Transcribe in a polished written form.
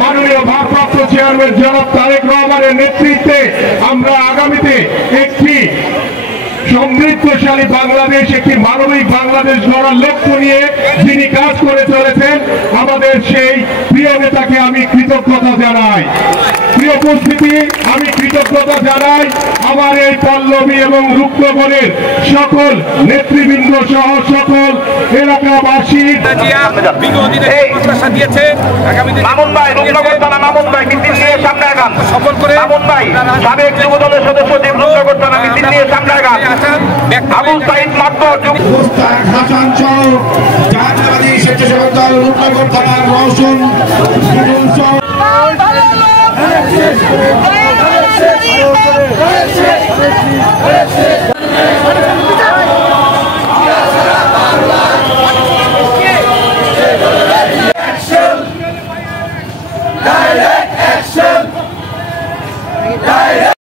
মাননীয় ভারপ্রাপ্ত চেয়ারম্যান জনাব তারেক রহমানের নেতৃত্বে আমরা আগামীতে একটি সমৃদ্ধশালী বাংলাদেশ, একটি মানবিক বাংলাদেশ গড়ার লক্ষ্য নিয়ে যিনি কাজ করে চলেছেন, আমাদের সেই প্রিয় নেতাকে আমি কৃতজ্ঞতা জানাই। প্রিয় উপস্থিতি, আমি কৃতজ্ঞতা জানাই আমার এই পল্লবী এবং রূপনগরের সকল নেতৃবৃন্দ সহ সকল এলাকাবাসী। সাবেক যুবদলের সদস্য দেবনগর থানা মিছিল নিয়ে সামনে আগান। আবু সাইদ মাতবর জাতীয়বাদী স্বেচ্ছাসেবক দল রূপনগর থানার রওশন Action!